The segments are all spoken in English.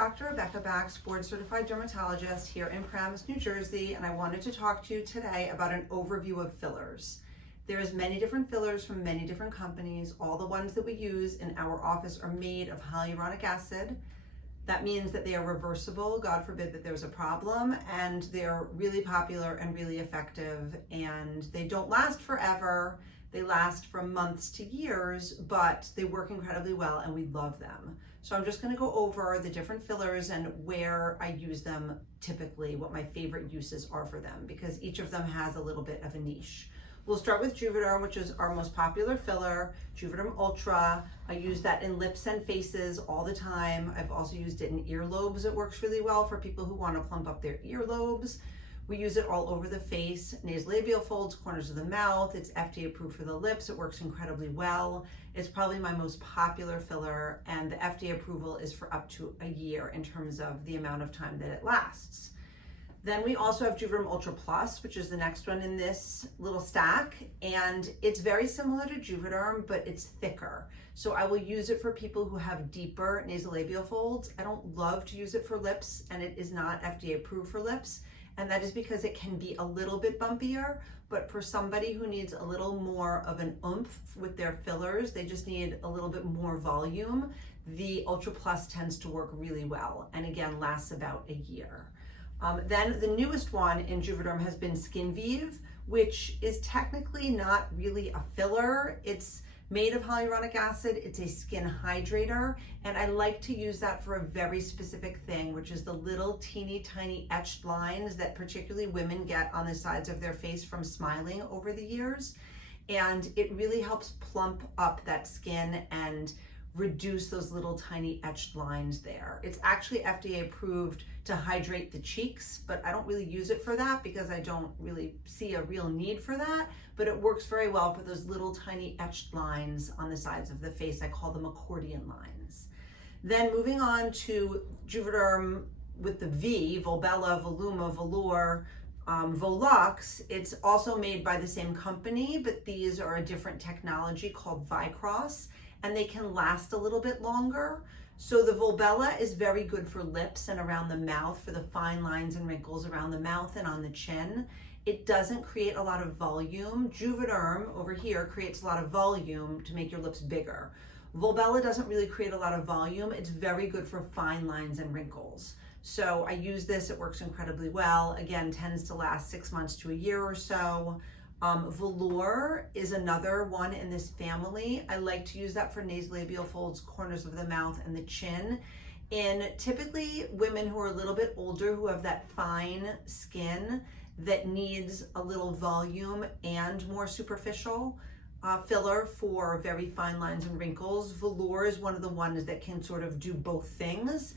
Dr. Rebecca Baxt, board certified dermatologist here in Paramus, New Jersey, and I wanted to talk to you today about an overview of fillers. There's many different fillers from many different companies. All the ones that we use in our office are made of hyaluronic acid. That means that they are reversible, God forbid that there's a problem, and they're really popular and really effective, and they don't last forever. They last from months to years, but they work incredibly well and we love them. So I'm just gonna go over the different fillers and where I use them typically, what my favorite uses are for them, because each of them has a little bit of a niche. We'll start with Juvederm, which is our most popular filler, Juvederm Ultra. I use that in lips and faces all the time. I've also used it in earlobes. It works really well for people who want to plump up their earlobes. We use it all over the face, nasolabial folds, corners of the mouth. It's FDA approved for the lips. It works incredibly well. It's probably my most popular filler, and the FDA approval is for up to a year in terms of the amount of time that it lasts. Then we also have Juvederm Ultra Plus, which is the next one in this little stack, and it's very similar to Juvederm, but it's thicker. So I will use it for people who have deeper nasolabial folds. I don't love to use it for lips, and it is not FDA approved for lips. And that is because it can be a little bit bumpier, but for somebody who needs a little more of an oomph with their fillers, they just need a little bit more volume, the Ultra Plus tends to work really well, and again, lasts about a year. Then the newest one in Juvederm has been Skin Vive, which is technically not really a filler. It's made of hyaluronic acid. It's a skin hydrator, and I like to use that for a very specific thing, which is the little teeny tiny etched lines that particularly women get on the sides of their face from smiling over the years. And it really helps plump up that skin and reduce those little tiny etched lines there. It's actually FDA approved to hydrate the cheeks, but I don't really use it for that because I don't really see a real need for that, but it works very well for those little tiny etched lines on the sides of the face. I call them accordion lines. Then moving on to Juvederm with the V, Volbella, Voluma, Velour, Volux. It's also made by the same company, but these are a different technology called Vicross, and they can last a little bit longer. So the Volbella is very good for lips and around the mouth, for the fine lines and wrinkles around the mouth and on the chin. It doesn't create a lot of volume. Juvederm over here creates a lot of volume to make your lips bigger. Volbella doesn't really create a lot of volume. It's very good for fine lines and wrinkles. So I use this, it works incredibly well. Again, tends to last 6 months to a year or so. Velour is another one in this family. I like to use that for nasolabial folds, corners of the mouth, and the chin. In typically women who are a little bit older, who have that fine skin that needs a little volume and more superficial filler for very fine lines and wrinkles. Velour is one of the ones that can sort of do both things.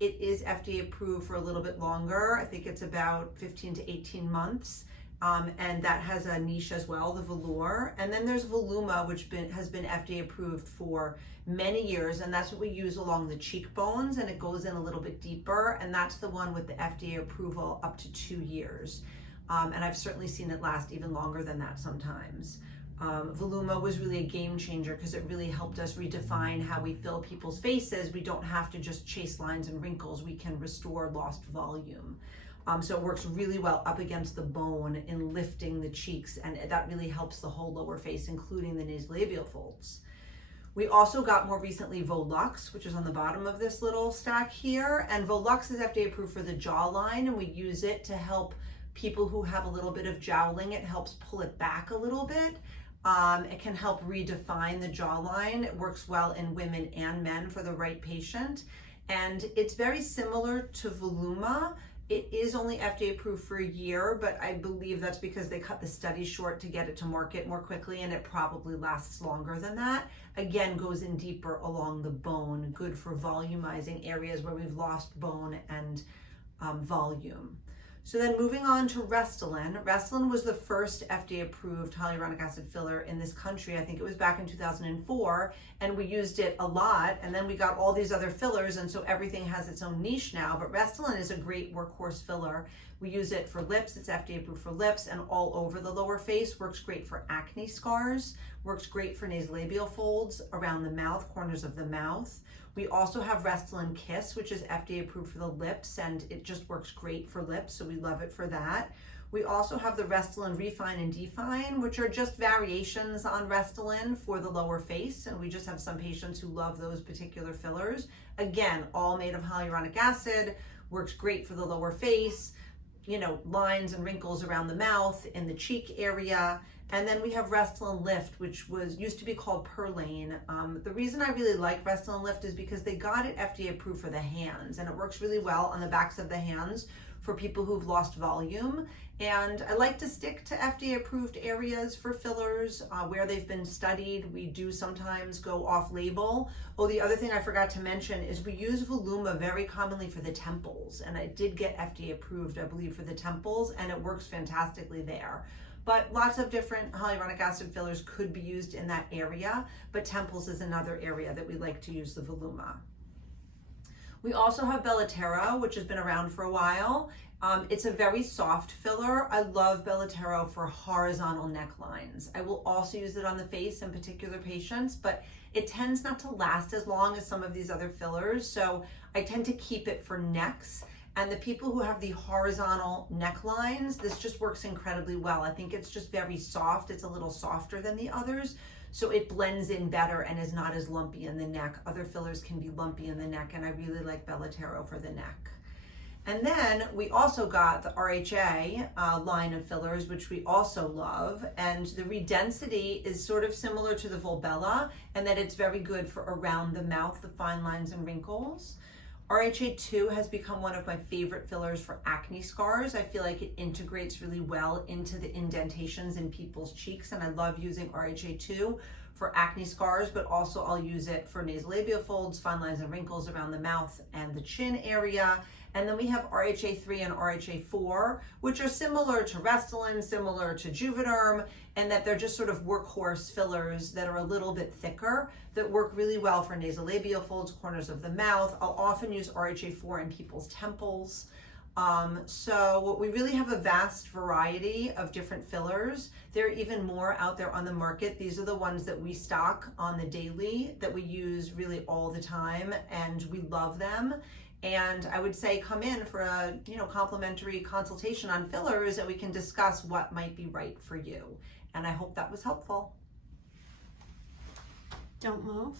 It is FDA approved for a little bit longer. I think it's about 15 to 18 months. And that has a niche as well, the Velour. And then there's Voluma, which has been FDA approved for many years, and that's what we use along the cheekbones, and it goes in a little bit deeper, and that's the one with the FDA approval up to 2 years. And I've certainly seen it last even longer than that sometimes. Voluma was really a game changer because it really helped us redefine how we fill people's faces. We don't have to just chase lines and wrinkles. We can restore lost volume. So it works really well up against the bone in lifting the cheeks, and that really helps the whole lower face, including the nasolabial folds. We also got more recently Volux, which is on the bottom of this little stack here, and Volux is FDA approved for the jawline, and we use it to help people who have a little bit of jowling. It helps pull it back a little bit. It can help redefine the jawline. It works well in women and men for the right patient, and it's very similar to Voluma. It is only FDA approved for a year, but I believe that's because they cut the study short to get it to market more quickly, and it probably lasts longer than that. Again, goes in deeper along the bone, good for volumizing areas where we've lost bone and volume. So then moving on to Restylane. Restylane was the first FDA approved hyaluronic acid filler in this country. I think it was back in 2004, and we used it a lot, and then we got all these other fillers, and so everything has its own niche now, but Restylane is a great workhorse filler. We use it for lips, it's FDA approved for lips and all over the lower face, works great for acne scars, works great for nasolabial folds around the mouth, corners of the mouth, We also have Restylane Kiss, which is FDA approved for the lips, and it just works great for lips, so we love it for that. We also have the Restylane Refine and Define, which are just variations on Restylane for the lower face, and we just have some patients who love those particular fillers. Again, all made of hyaluronic acid, works great for the lower face, you know, lines and wrinkles around the mouth, in the cheek area. And then we have Restylane Lift, which used to be called Perlane. The reason I really like Restylane Lift is because they got it FDA approved for the hands, and it works really well on the backs of the hands for people who've lost volume. And I like to stick to FDA approved areas for fillers where they've been studied. We do sometimes go off label. Oh, the other thing I forgot to mention is we use Voluma very commonly for the temples, and I did get FDA approved, I believe, for the temples, and it works fantastically there. But lots of different hyaluronic acid fillers could be used in that area, but temples is another area that we like to use the Voluma. We also have Belotero, which has been around for a while. It's a very soft filler. I love Belotero for horizontal necklines. I will also use it on the face in particular patients, but it tends not to last as long as some of these other fillers, so I tend to keep it for necks. And the people who have the horizontal necklines, this just works incredibly well. I think it's just very soft. It's a little softer than the others, so it blends in better and is not as lumpy in the neck. Other fillers can be lumpy in the neck, and I really like Belotero for the neck. And then we also got the RHA line of fillers, which we also love. And the Redensity is sort of similar to the Volbella, and that it's very good for around the mouth, the fine lines and wrinkles. RHA 2 has become one of my favorite fillers for acne scars. I feel like it integrates really well into the indentations in people's cheeks, and I love using RHA 2 for acne scars, but also I'll use it for nasolabial folds, fine lines and wrinkles around the mouth and the chin area. And then we have RHA 3 and RHA 4, which are similar to Restylane, similar to Juvederm, and that they're just sort of workhorse fillers that are a little bit thicker that work really well for nasolabial folds, corners of the mouth. I'll often use RHA 4 in people's temples. So we really have a vast variety of different fillers. There are even more out there on the market. These are the ones that we stock on the daily that we use really all the time, and we love them. And I would say come in for a complimentary consultation on fillers, and we can discuss what might be right for you. And I hope that was helpful. Don't move.